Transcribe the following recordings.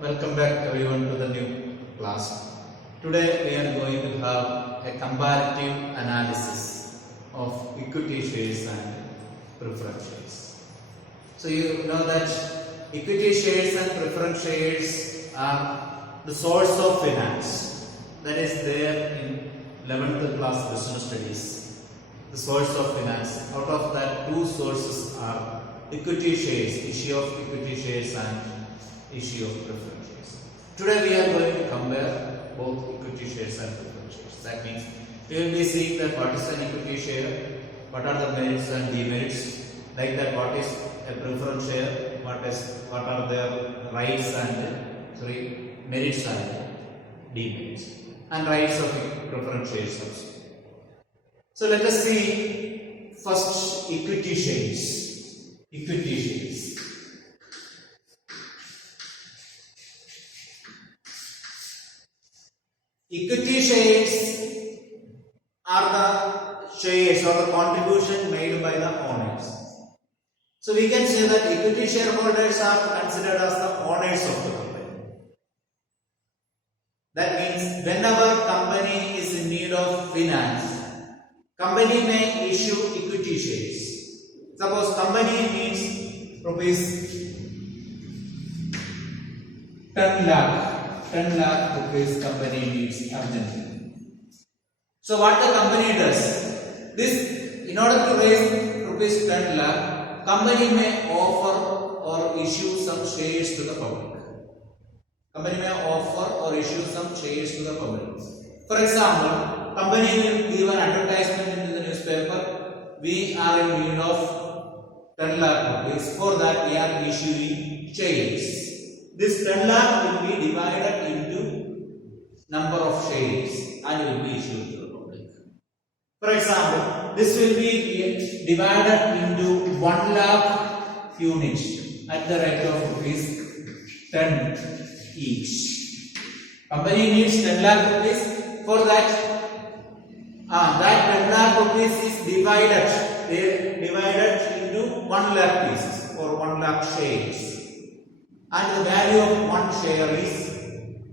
Welcome back everyone to the new class. Today we are going to have a comparative analysis of equity shares and preference shares. So you know that equity shares and preference shares are the source of finance that is there in 11th class business studies. The source of finance. Out of that, two sources are equity shares, issue of equity shares and issue of preference shares. Today we are going to compare both equity shares and preference shares. That means we will be seeing that what is an equity share, what are the merits and demerits, like that what is a preference share, what are their rights and merits and demerits, and rights of preference shares also. So let us see first equity shares. Equity shares. Equity shares are the shares or the contribution made by the owners. So we can say that equity shareholders are considered as the owners of the company. That means whenever company is in need of finance, company may issue equity shares. Suppose company needs rupees 10 lakh rupees company needs urgently. So what the company does, in order to raise rupees 10 lakh, company may offer or issue some shares to the public. Company may offer or issue some shares to the public. For example, company will give an advertisement in the newspaper. We are in need of 10 lakh rupees. For that, we are issuing shares. This 10 lakh will be divided into number of shares and will be issued to the public. For example, this will be divided into 1 lakh units at the rate of rupees 10 each. Company needs 10 lakh rupees. For that, that 10 lakh rupees is divided into 1 lakh pieces or 1 lakh shares. And the value of one share is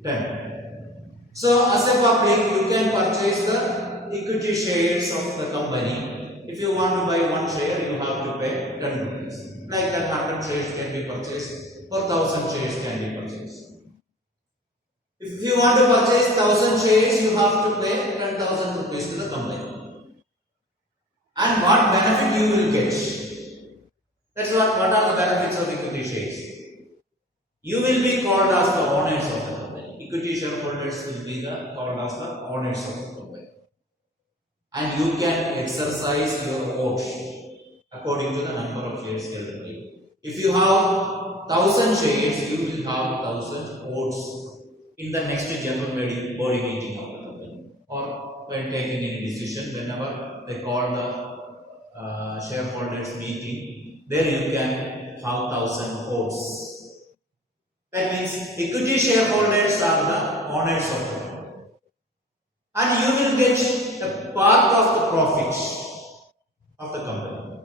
10. So as a public, you can purchase the equity shares of the company. If you want to buy one share, you have to pay 10 rupees. Like that, 100 shares can be purchased or 1000 shares can be purchased. If you want to purchase 1000 shares, you have to pay 10,000 rupees to the company. And what benefit you will get? That's what are the benefits of equity shares? You will be called as the owners of the company. Equity shareholders will be called as the owners of the company. And you can exercise your vote according to the number of shares held by you. If you have 1000 shares, you will have 1000 votes in the next general body meeting of the company. Or when taking any decision, whenever they call the shareholders meeting, there you can have 1000 votes. That means equity shareholders are the owners of the company. And you will get a part of the profits of the company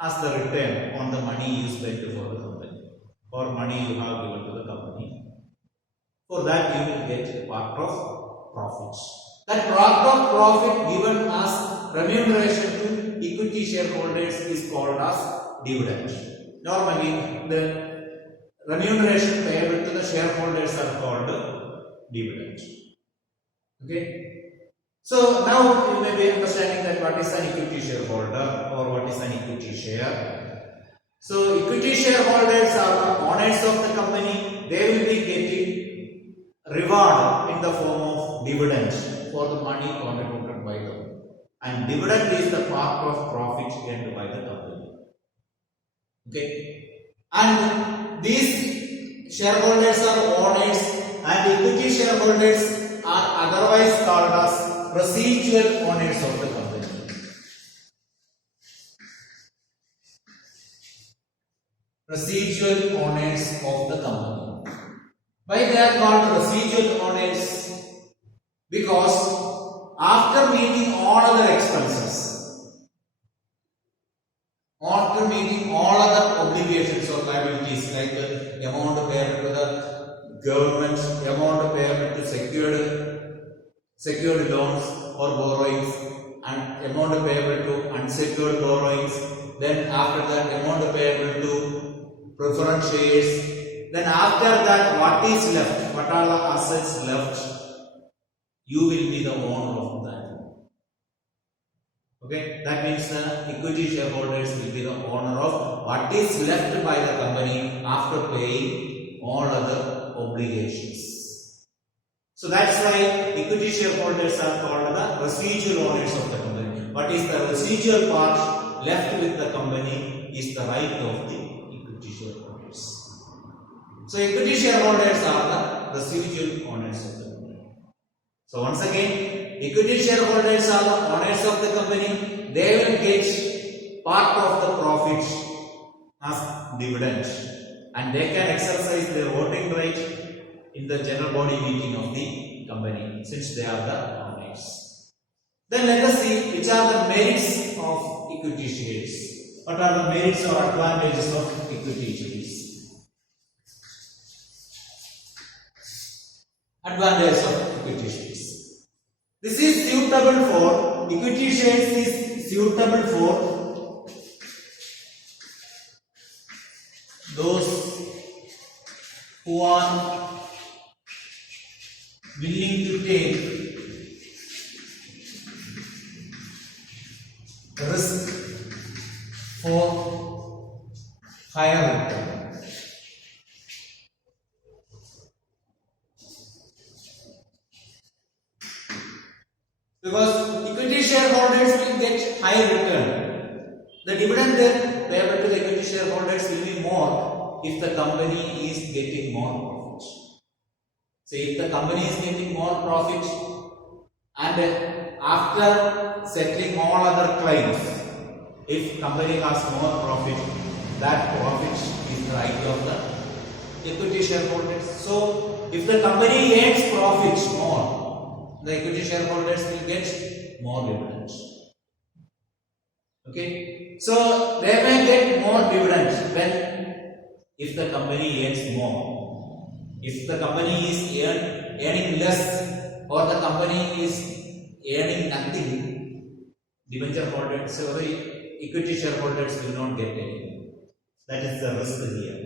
as the return on the money you spent for the company or money you have given to the company. For that you will get a part of profits. That part of profit given as remuneration to equity shareholders is called as dividend. Normally the remuneration payable to the shareholders are called dividend. Okay. So now you may be understanding that what is an equity shareholder or what is an equity share. So equity shareholders are the owners of the company. They will be getting reward in the form of dividend for the money contributed by them. And dividend is the part of profit earned by the company. Okay. And these shareholders are owners and equity shareholders are otherwise called as residual owners of the company. Residual owners of the company. Why they are called residual owners? Because after meeting all other expenses, after meeting all other obligations or liabilities like the amount paid to the government amount payable to secured loans or borrowings, and amount payable to unsecured borrowings. Then after that, amount payable to preference shares. Then after that, what is left? What are the assets left? You will be the owner of that. Okay, that means the equity shareholders will be the owner of what is left by the company after paying all other obligations. So that's why equity shareholders are called the residual owners of the company. What is the residual part left with the company is the right of the equity shareholders. So equity shareholders are the residual owners of the company. So once again, equity shareholders are the owners of the company. They will get part of the profit as dividend, and they can exercise their voting right in the general body meeting of the company since they are the owners. Then let us see which are the merits of equity shares. What are the merits or advantages of equity shares? Advantages of equity shares. This is suitable for, equity shares is suitable for those who are willing to take risk for higher return. Because equity shareholders will get high return. The dividend then payable to the equity shareholders will be more if the company is getting more profit. So if the company is getting more profit and after settling all other claims, if company has more profit, that profit is the right of the equity shareholders. So if the company earns profit more, the equity shareholders will get more dividends. Okay, so they may get more dividends when if the company earns more. If the company is earning less or the company is earning nothing, debenture holders, sorry, equity shareholders will not get any. That is the risk here.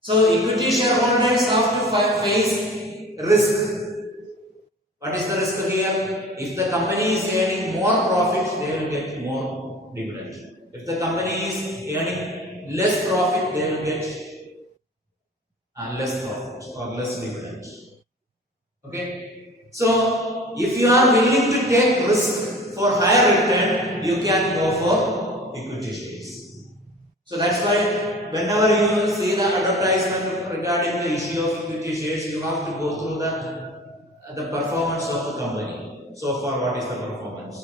So equity shareholders have to face risk. What is the risk here? If the company is earning more profit, they will get more dividend. If the company is earning less profit, they will get less profit or less dividend. Okay. So if you are willing to take risk for higher return, you can go for equity shares. So that's why whenever you see the advertisement regarding the issue of equity shares, you have to go through the performance of the company. So far, what is the performance?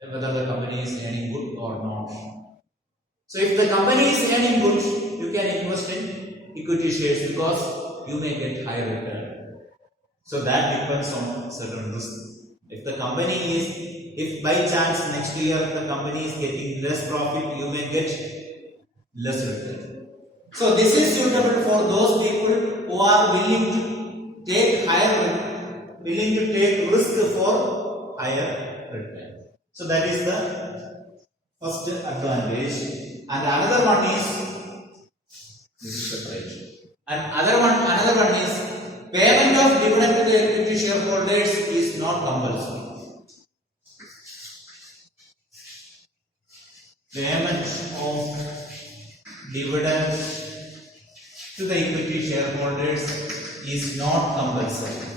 Whether the company is earning good or not. So if the company is earning good, you can invest in equity shares because you may get higher return. So that depends on certain risk. If the company is, if by chance next year the company is getting less profit, you may get less return. So this is suitable for those people who are willing to take willing to take risk for higher return. So that is the first advantage. And another one is, this is separate. And another one is payment of dividend to the equity shareholders is not compulsory. Payment of dividend to the equity shareholders is not compulsory.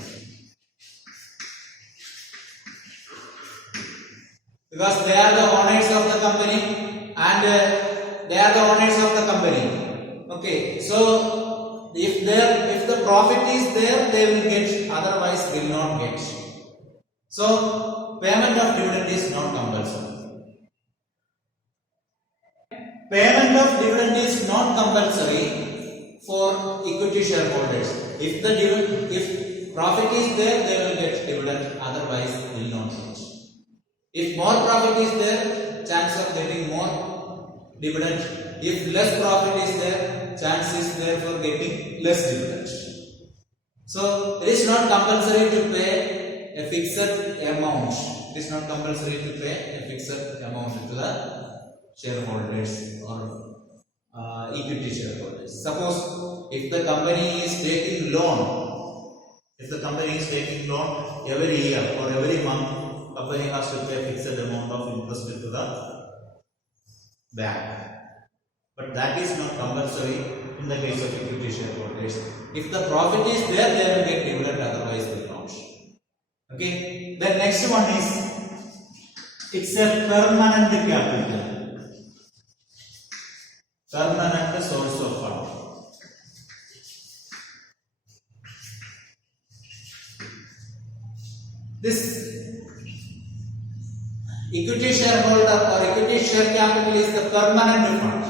Because they are the owners of the company and they are the owners of the company. Okay, so if the profit is there, they will get, otherwise will not get. So payment of dividend is not compulsory. Payment of dividend is not compulsory for equity shareholders. If profit is there, they will get dividend, otherwise will not get. If more profit is there, chance of getting more dividend. If less profit is there, chance is there for getting less dividend. So it is not compulsory to pay a fixed amount. It is not compulsory to pay a fixed amount to the shareholders or equity shareholders. Suppose if the company is taking loan, every year or every month, company has to pay a fixed amount of interest to the bank. But that is not compulsory in the case of equity shareholders. If the profit is there, they will get dividend, otherwise they will not. Okay. The next one is, it's a permanent capital, permanent source of fund. This equity shareholder or equity share capital is the permanent fund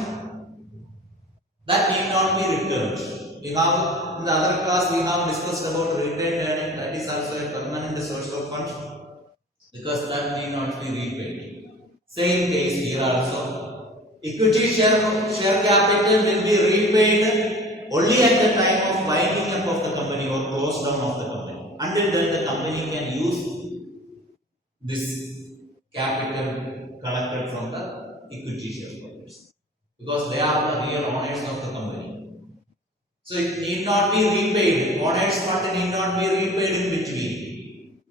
that need not be returned. We have in the other class we have discussed about retained earning. That is also a permanent source of fund because that need not be repaid. Same case here also. Equity share capital will be repaid only at the time of winding up of the company or close down of the company. Until then, the company can use this capital collected from the equity shareholders because they are the real owners of the company. So it need not be repaid. Owners' fund need not be repaid in between.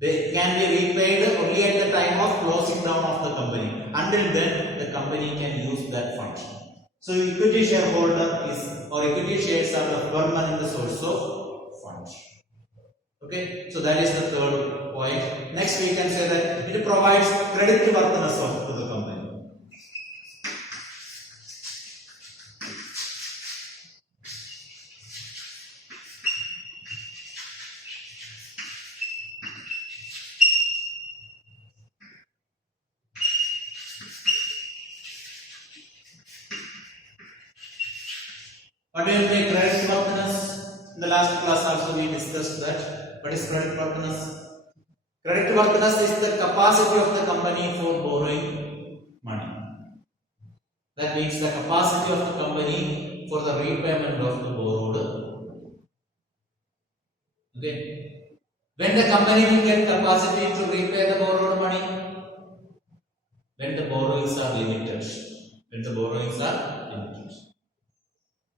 They can be repaid only at the time of closing down of the company. Until then, the company can use that fund. So equity shareholder is or equity shares are the permanent source of funds. Okay, so that is the third point. Next, we can say that it provides creditworthiness to the company. What is the creditworthiness? In the last class also we discussed that. What is creditworthiness? Creditworthiness is the capacity of the company for borrowing money. That means the capacity of the company for the repayment of the borrowed. Okay. When the company will get capacity to repay the borrowed money? When the borrowings are limited.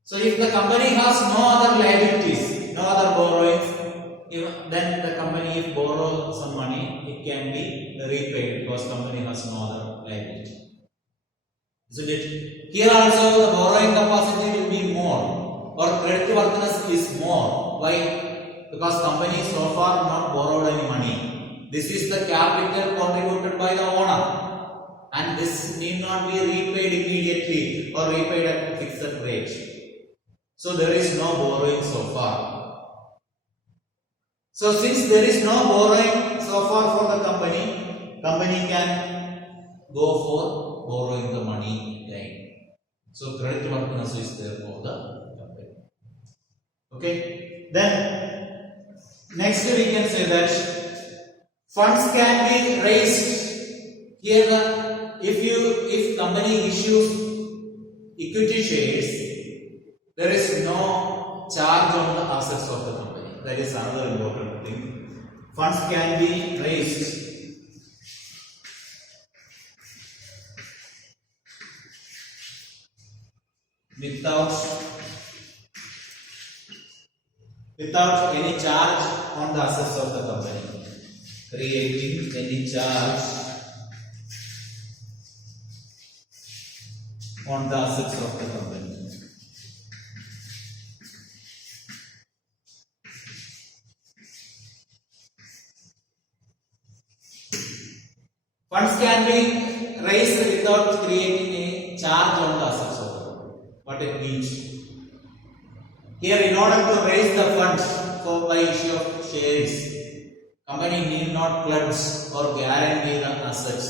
So if the company has no other liabilities, no other borrowings, then the company if borrow some money, it can be repaid because company has no other liability. Isn't it? Here also the borrowing capacity will be more or creditworthiness is more. Why? Because company so far not borrowed any money. This is the capital contributed by the owner and this need not be repaid immediately or repaid at fixed rate. So there is no borrowing so far. So since there is no borrowing so far for the company can go for borrowing the money again. So creditworthiness is there for the company. Okay. Then next we can say that funds can be raised. Here if company issues equity shares, there is no charge on the assets of the company. That is another important thing. Funds can be raised without any charge on the assets of the company. Creating any charge on the assets of the company. Funds can be raised without creating a charge on the assets of the company. What it means? Here, in order to raise the funds for by issue of shares, company need not pledge or guarantee the assets.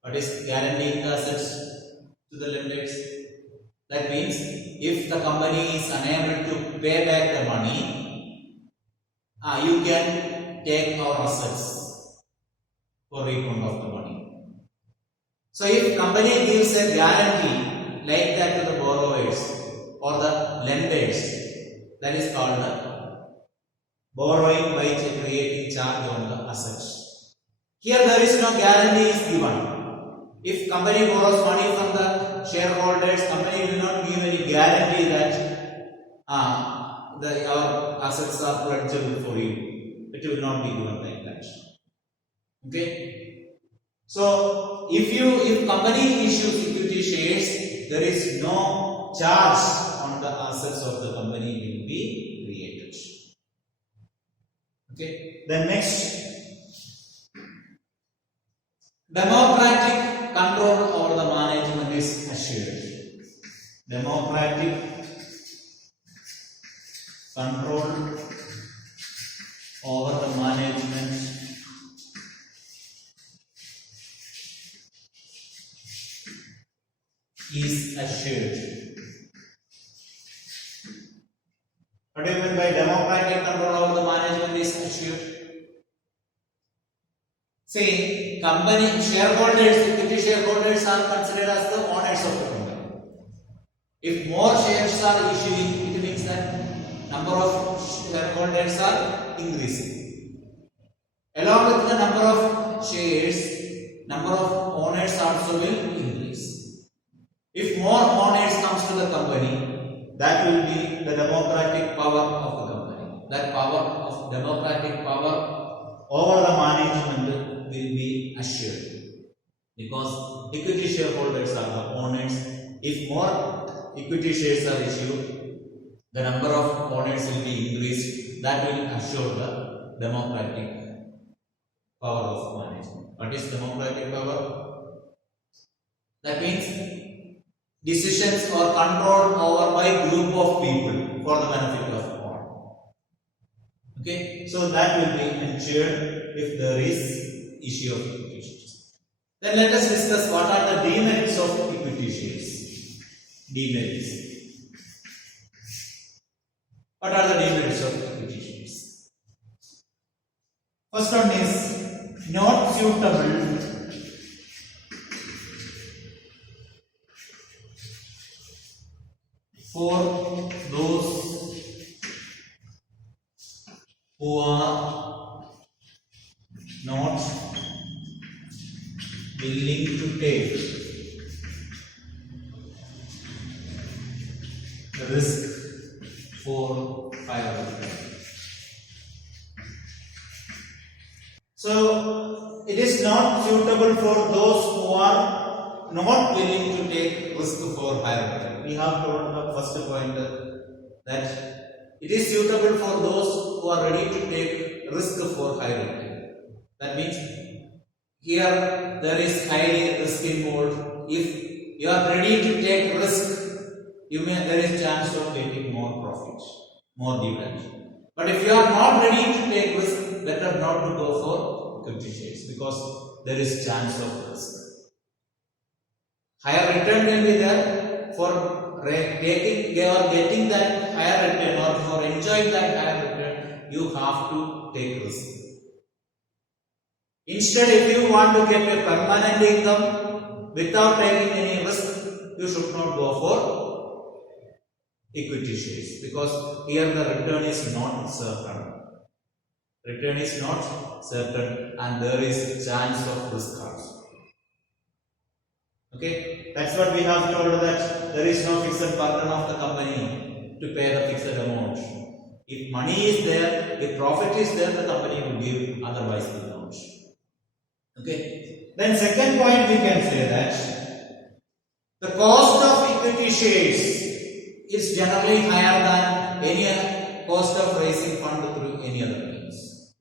What is guaranteeing the assets to the lenders? That means if the company is unable to pay back the money, you can take our assets for refund of the money. So if company gives a guarantee like that to the borrowers, or the lenders. That is called the borrowing by creating charge on the assets. Here there is no guarantee is given. If company borrows money from the shareholders, company will not give any guarantee that our assets are pledgeable for you. It will not be given like that. Okay. So if company issues equity shares, there is no charge on the assets of the company will be created. Okay. Then next, democratic control over the management is assured. Democratic control over the management is assured. What do you mean by democratic control over the management is assured? See, company shareholders, equity shareholders are considered as the owners of the company. If more shares are issuing, it means that number of shareholders are increasing. Along with the number of shares, number of owners also will increase. If more owners comes to the company, that will be the democratic power of the company. That power of democratic power over the management will be assured, because equity shareholders are the owners. If more equity shares are issued, the number of owners will be increased. That will assure the democratic power of management. What is democratic power? That means decisions or control over by group of people for the benefit of all. Okay, so that will be ensured if there is issue of equity shares. Then let us discuss what are the demerits of equity shares. Demerits. What are the demerits of equity shares? First one is not suitable for those who are not willing to take risk for higher return. So it is not suitable for those who are not willing to take risk for higher return. We have told the first point that it is suitable for those who are ready to take risk for higher return. That means here there is high risk involved. If you are ready to take risk, there is chance of getting more profit, more dividend. But if you are not ready to take risk, better not to go for equity shares, because there is chance of risk. Higher return will be there. For taking or getting that higher return, or for enjoying that higher return, you have to take risk. Instead, if you want to get a permanent income without taking any risk, you should not go for equity shares, because here the return is not certain. Return is not certain, and there is chance of risk also. Okay, that's what we have told, that there is no fixed burden of the company to pay the fixed amount. If money is there, if profit is there, the company will give, otherwise will not. Okay, then second point we can say that the cost of equity shares is generally higher than any cost of raising fund through any other means.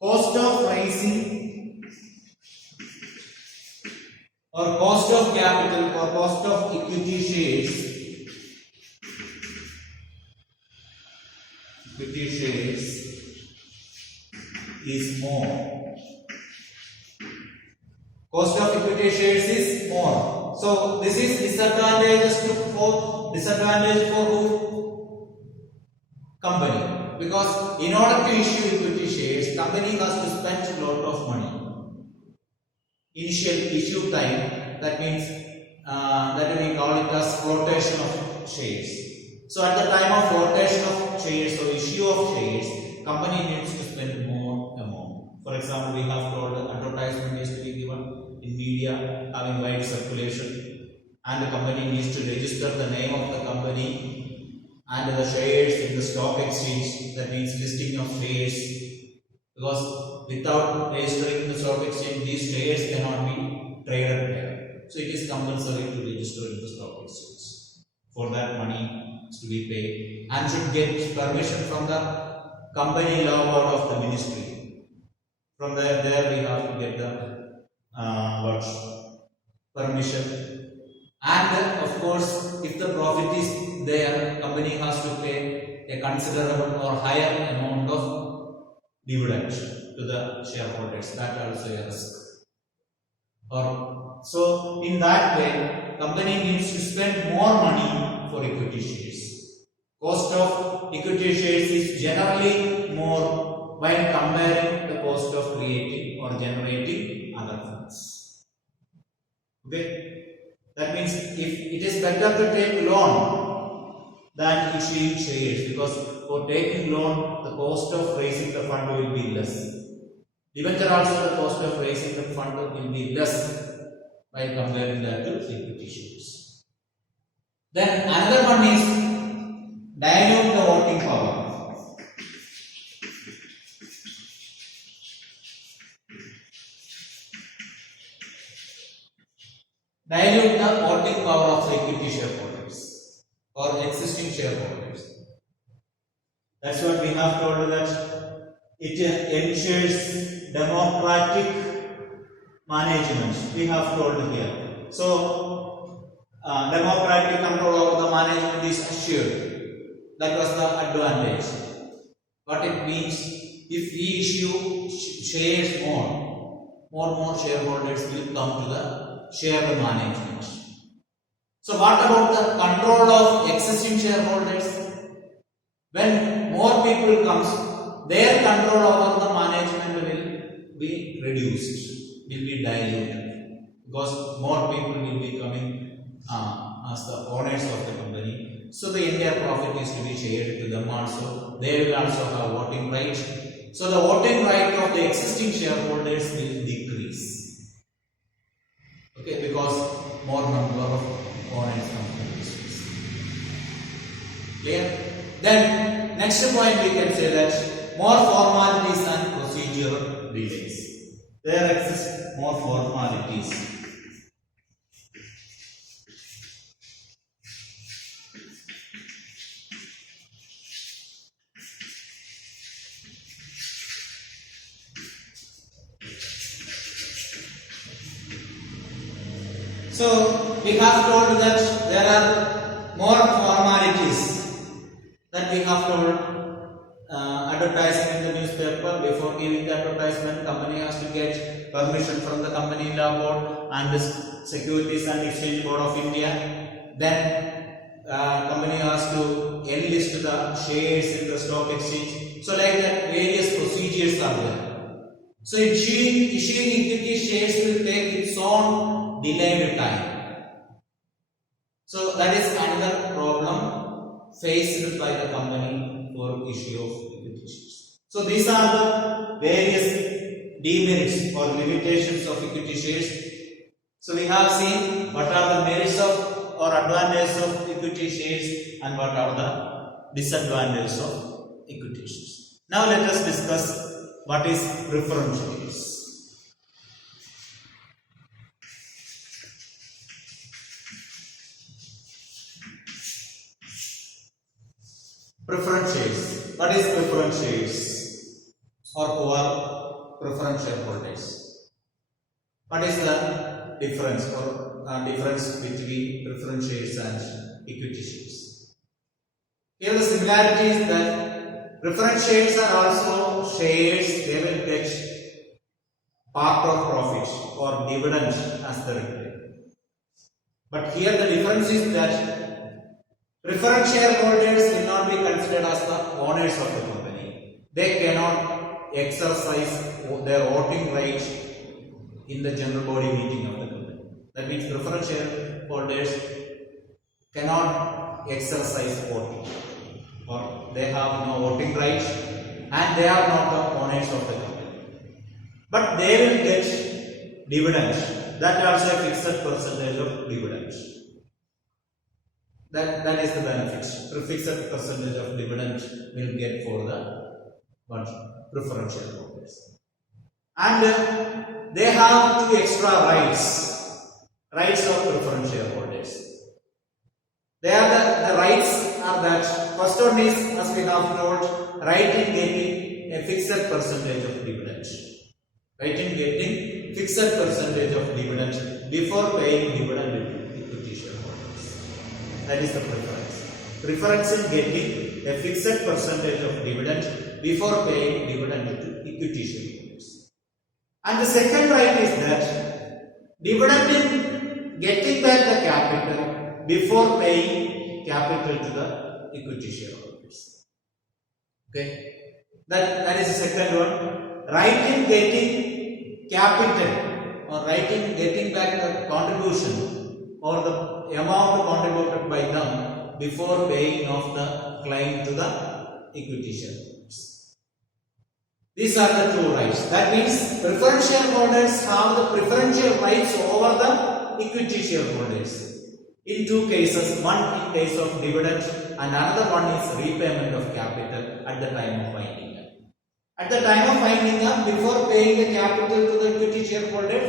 Cost of raising or cost of capital or cost of equity shares is more. Cost of equity shares is more. So this is disadvantage for who? Company. Because in order to issue equity shares, company has to spend a lot of money. Initial issue time, that means that we call it as flotation of shares. So at the time of rotation of shares or issue of shares, company needs to spend more amount. For example, we have told advertisement is to be given in media having wide circulation, and the company needs to register the name of the company and the shares in the stock exchange. That means listing of shares, because without registering the stock exchange, these shares cannot be traded there. So it is compulsory to register in the stock exchange. For that, money is to be paid and should get permission from the company law board of the ministry. From there we have to get the permission. And of course, if the profit is there, company has to pay a considerable or higher amount of dividend to the shareholders. That also a risk. So in that way, company needs to spend more money for equity shares. Cost of equity shares is generally more when comparing the cost of creating or generating other funds. Okay, that means if it is better to take loan than issuing shares, because for taking loan the cost of raising the fund will be less. Debenture also the cost of raising the fund will be less by comparing that to equity shares. Then another one is dilute the voting power. Dilute the voting power of the equity shareholders or existing shareholders. That's what we have told, that it ensures democratic management. We have told here. So democratic control over the management is assured. That was the advantage. What it means, if we issue shares more shareholders will come to the share management. So what about the control of existing shareholders? When more people comes, their control over the management will be reduced, will be diluted, because more people will be coming as the owners of the company. So the entire profit is to be shared to them also. They will also have voting right. So the voting right of the existing shareholders will decrease. Okay, because more number of owners come to the business. Clear? Then next point we can say that more formalities and procedural delays. There exist more formalities. So we have told that there are more formalities that we have told. Advertising in the newspaper. Before giving the advertisement, company has to get permission from the company law board and the Securities and Exchange Board of India. Then company has to enlist the shares in the stock exchange. So like that, various procedures are there. So issuing equity shares will take its own delayed time. So that is another problem faced by the company for issue of equity shares. So these are the various demerits or limitations of equity shares. So we have seen what are the merits of or advantages of equity shares and what are the disadvantages of equity shares. Now let us discuss what is preference shares. Preference shares. What is preference shares? Or who are preference shareholders? What is the difference or difference between preference shares and equity shares? Here the similarity is that preference shares are also shares. They will get part of profit or dividend as the return. But here the difference is that preference shareholders will not be considered as the owners of the company. They cannot exercise their voting right in the general body meeting of the company. That means preference shareholders cannot exercise voting, or they have no voting rights and they are not the owners of the company. But they will get dividends. That also a fixed percentage of dividends. That is the benefit. A fixed percentage of dividend will get for the preferential holders. And they have two extra rights of preferential holders. They are the rights are that first one is, as we have told, right in getting a fixed percentage of dividend. Right in getting fixed percentage of dividend before paying dividend to equity shareholders. That is the preference. Preference in getting a fixed percentage of dividend before paying dividend to equity shareholders. And the second right is that dividend in getting back the capital before paying capital to the equity shareholders. Okay, that is the second one. Right in getting capital or right in getting back the contribution or the amount contributed by them before paying off the claim to the equity shareholders. These are the two rights. That means preferential shareholders have the preferential rights over the equity shareholders. In two cases, one in case of dividend and another one is repayment of capital at the time of winding up. At the time of winding up, before paying the capital to the equity shareholders,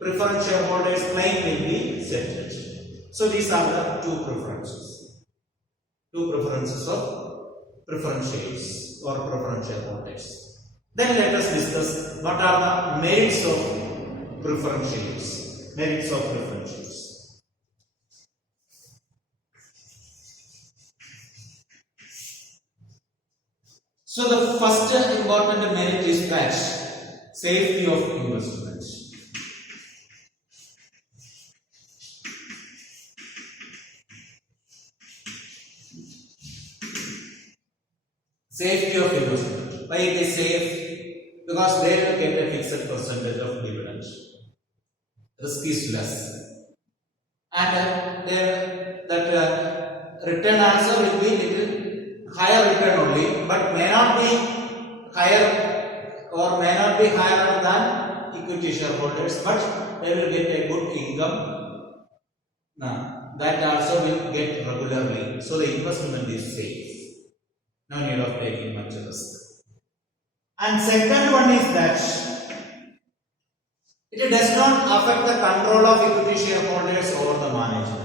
preference shareholders claim will be settled. So these are the two preferences. Two preferences of preference shares or preference shareholders. Then let us discuss what are the merits of preference shares. Merits of preference shares. So the first important merit is that safety of investment. Safety of investment. Why it is safe? Because they will get a fixed percentage of dividend. Risk is less. And that return also will be little higher return only, but may not be higher or may not be higher than equity shareholders, but they will get a good income. Now, that also will get regularly. So the investment is safe. No need of taking much risk. And second one is that it does not affect the control of equity shareholders over the management.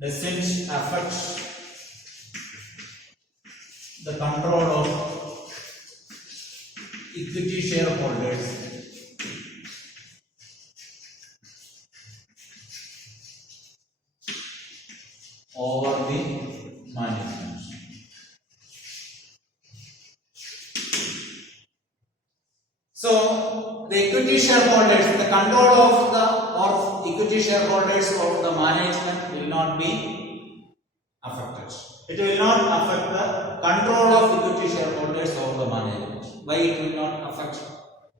Doesn't affect the control of equity shareholders over the management. So the equity shareholders, the control of the equity shareholders of the management will not be affected. It will not affect the control of equity shareholders over the management. Why it will not affect?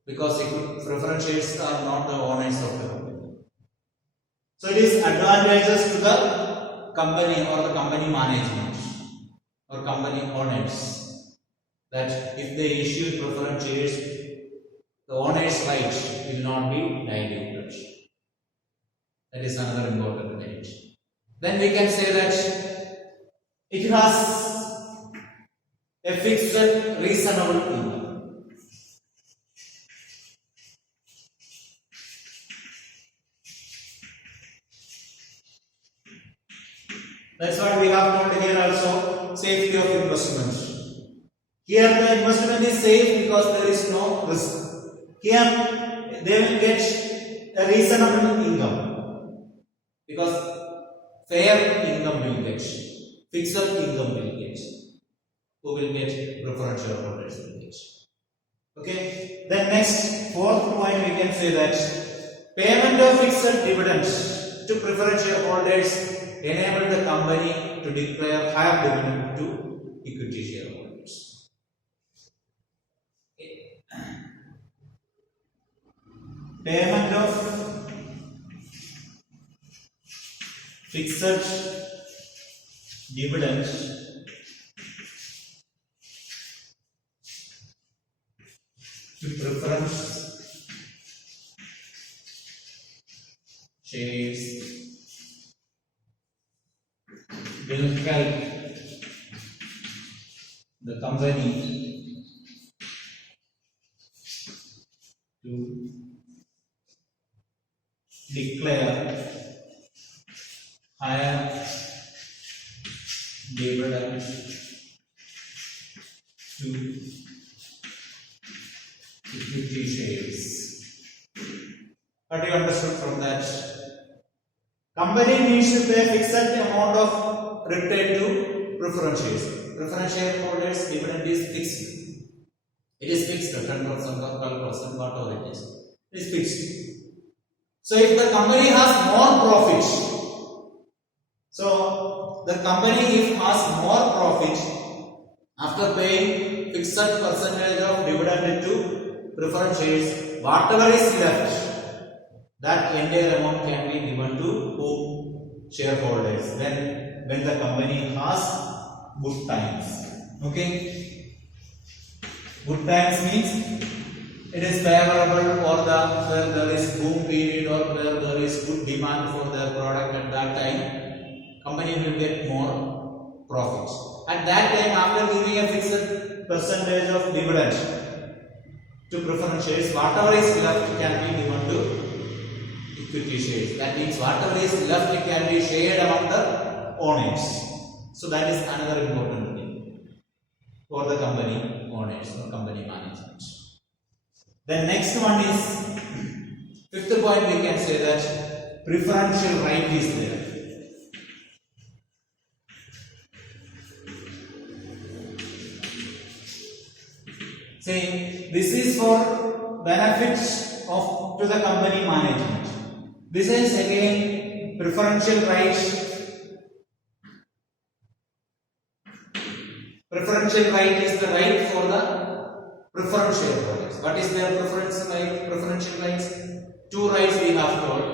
Because preference shares are not the owners of the company. So it is advantageous to the company or the company management or company owners that if they issue preference shares, the owner's rights will not be diluted. That is another important merit. Then we can say that it has a fixed reasonable income. That's why we have noted here also safety of investment. Here the investment is safe because there is no risk. Here they will get a reasonable income because fair income will get, fixed income will get. Who will get? Preference shareholders will get. Okay. Then next, fourth point we can say that payment of fixed dividends to preference shareholders enable the company to declare higher dividend to equity shareholders. Payment of fixed dividend to preference shares will help the company to declare higher dividend to equity shares. What you understood from that? Company needs to pay fixed amount of return to preference shares. Preference shareholders dividend is fixed. It is fixed, 10% or 12%, whatever it is. It is fixed. So if the company has more profit, so the company if has more profit after paying fixed percentage of dividend to preference shares, whatever is left, that entire amount can be given to whom? Shareholders. When the company has good times. Okay. Good times means it is favorable or where there is boom period or where there is good demand for their product at that time, company will get more profits. At that time, after giving a fixed percentage of dividend to preference shares, whatever is left can be given to equity shares. That means whatever is left it can be shared among the owners. So that is another important thing for the company owners or company management. The next one is, fifth point, we can say that preferential right is there. See, this is for benefits to the company management. This is again preferential right. Preferential right is the right for the preference shareholders. What is their preferential rights? Two rights we have told.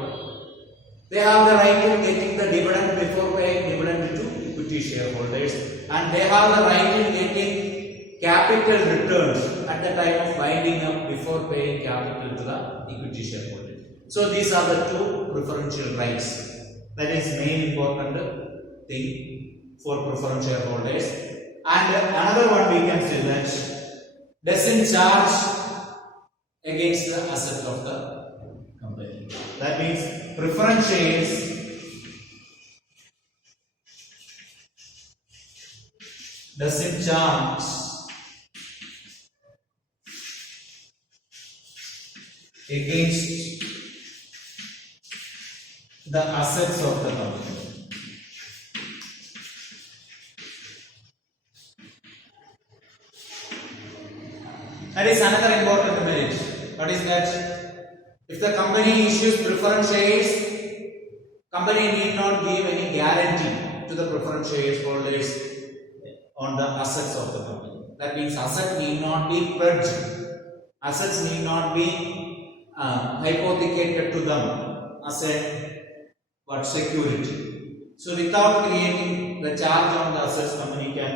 They have the right in getting the dividend before paying dividend to equity shareholders, and they have the right in getting capital returns at the time of winding up before paying capital to the equity shareholders. So these are the two preferential rights. That is main important thing for preference shareholders. And another one we can say that doesn't charge against the asset of the company. That means preference shares doesn't charge against the assets of the company. That is another important merit. What is that? If the company issues preference shares, company need not give any guarantee to the preference shares holders on the assets of the company. That means asset need not be pledged. Assets need not be hypothecated to them as a security. So without creating the charge on the assets, company can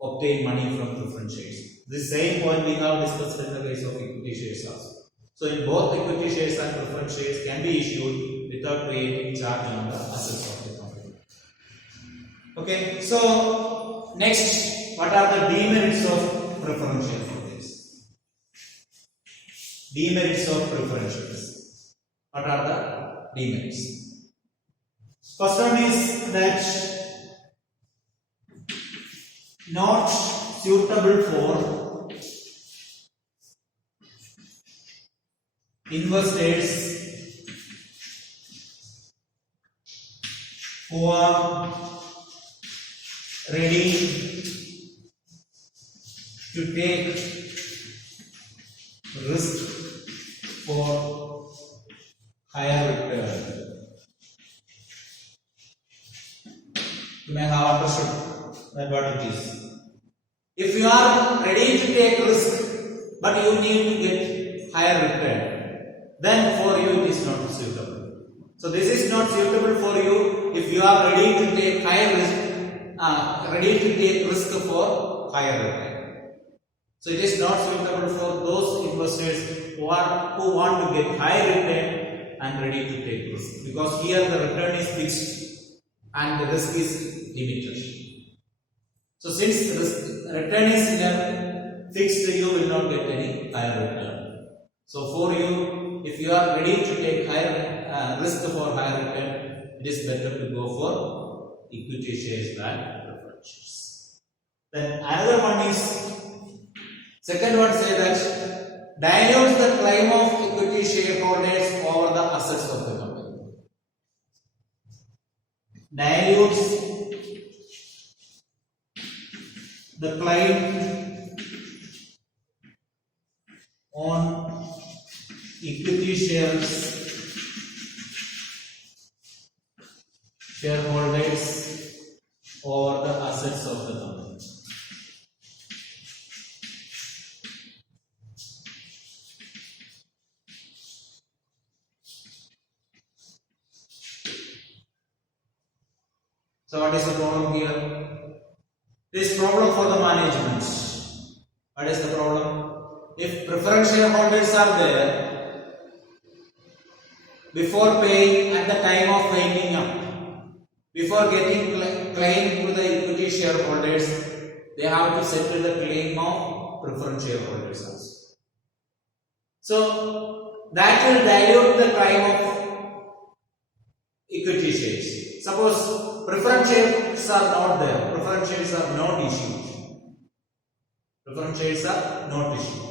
obtain money from preference shares. The same point we have discussed in the case of equity shares also. So in both equity shares and preference shares can be issued without creating charge on the assets of the company. Okay, so next, what are the demerits of preference shareholders? Demerits of preference shares. What are the demerits? First one is that not suitable for investors who are ready to take risk for higher return. You may have understood that what it is. If you are ready to take risk, but you need to get higher return, then for you it is not suitable. So this is not suitable for you if you are ready to take higher risk, ready to take risk for higher return. So it is not suitable for those investors who want to get high return and ready to take risk, because here the return is fixed and the risk is limited. So since the return is fixed, you will not get any higher return. So for you, if you are ready to take higher risk for higher return, it is better to go for equity shares than preference shares. Then another one is, second one say that dilutes the claim of equity shareholders over the assets of the company. Dilutes the claim on equity shareholders over the assets of the company. So what is the problem here? This problem for the management. What is the problem? If preference shareholders are there, before paying at the time of winding up, before getting claim to the equity shareholders, they have to settle the claim of preference shareholders also. So that will dilute the claim of equity shares. Suppose preference shares are not there, preference shares are not issued. Preference shares are not issued.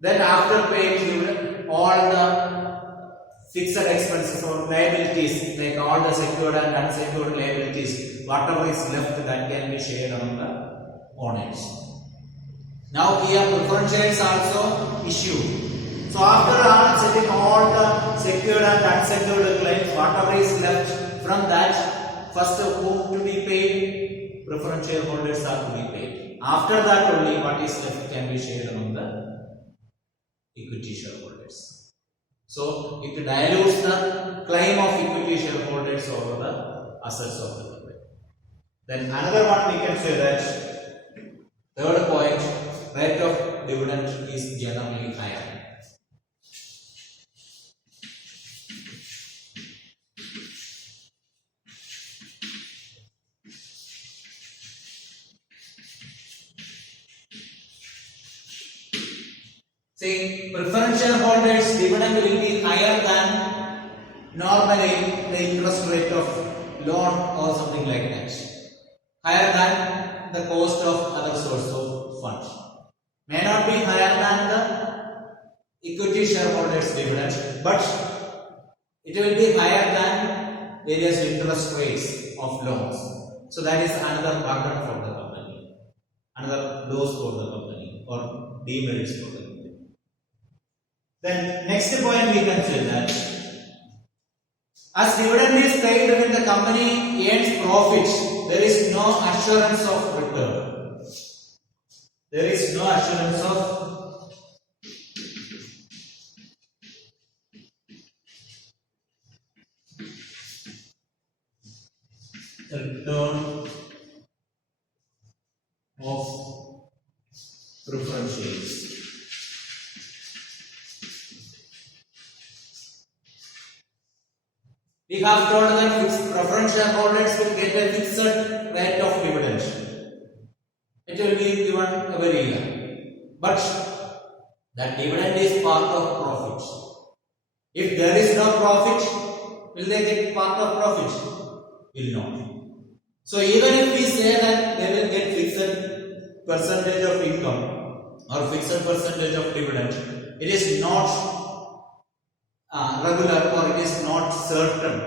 Then after paying all the fixed expenses or liabilities, like all the secured and unsecured liabilities, whatever is left, that can be shared among the owners. Now here preference shares also issued. So after setting all the secured and unsecured claims, whatever is left from that, first whom to be paid? Preference shareholders are to be paid. After that only what is left can be shared among the equity shareholders. So it dilutes the claim of equity shareholders over the assets of the company. Then another one we can say that, third point, rate of dividend is generally higher. See, preference shareholders dividend will be higher than normally the interest rate of loan or something like that. Higher than the cost of other source of funds. May not be higher than the equity shareholders dividend, but it will be higher than various interest rates of loans. So that is another burden for the company, another loss for the company or demerits for the company. Then next point we can say that as dividend is paid when the company earns profit, there is no assurance of return. There is no assurance of return of preference shares. We have told that preference shareholders will get a fixed rate of dividend. It will be given every year. But that dividend is part of profit. If there is no profit, will they get part of profit? Will not. So even if we say that they will get fixed percentage of income or fixed percentage of dividend, it is not regular or it is not certain.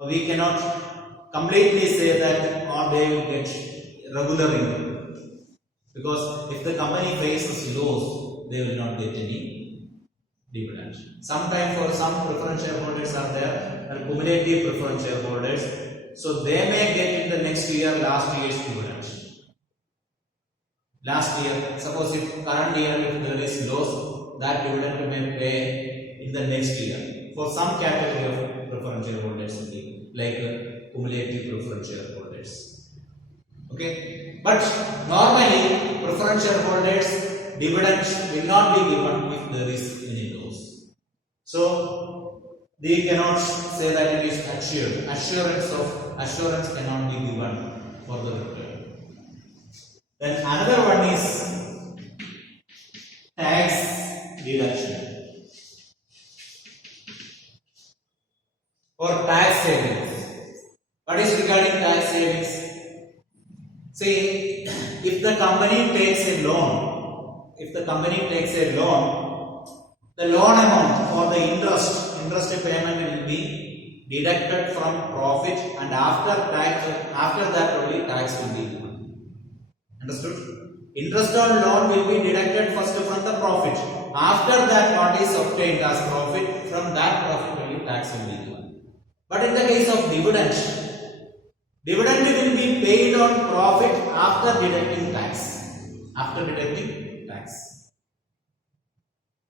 We cannot completely say that they will get regular income, because if the company faces loss, they will not get any dividend. Sometimes for some preference shareholders are there and cumulative preference shareholders, so they may get in the next year last year's dividend. Last year, suppose if current year if there is loss, that dividend may pay in the next year for some category of preference shareholders only, like cumulative preference shareholders. Okay, but normally preference shareholders dividends will not be given if there is any loss. So they cannot say that it is assured. Assurance cannot be given for the return. Then another one is tax deduction or tax savings. What is regarding tax savings? See, if the company takes a loan, the loan amount for the interest payment will be deducted from profit, and after that only tax will be given. Understood? Interest on loan will be deducted first from the profit. After that, what is obtained as profit, from that profit only tax will be given. But in the case of dividend will be paid on profit after deducting tax.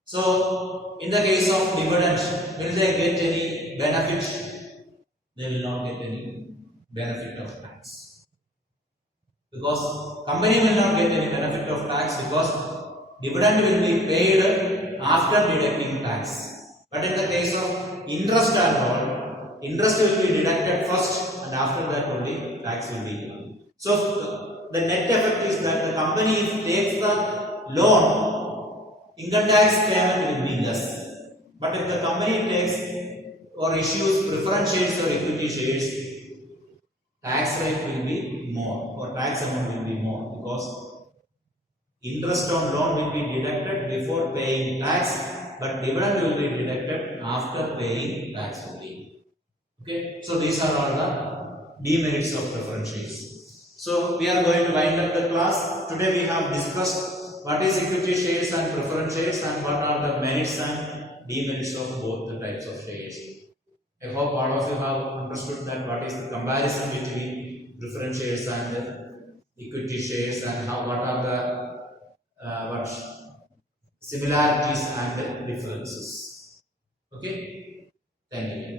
So, in the case of dividend, will they get any benefit? They will not get any benefit of tax. Because company will not get any benefit of tax because dividend will be paid after deducting tax. But in the case of interest and all, interest will be deducted first, and after that only tax will be given. So the net effect is that the company takes the loan, income tax payment will be less. But if the company takes or issues preference shares or equity shares, tax rate will be more or tax amount will be more, because interest on loan will be deducted before paying tax, but dividend will be deducted after paying tax only. Okay, so these are all the demerits of preference shares. So we are going to wind up the class. Today we have discussed what is equity shares and preference shares and what are the merits and demerits of both the types of shares. I hope all of you have understood that what is the comparison between preference shares and equity shares, and what are the similarities and differences. Okay, thank you.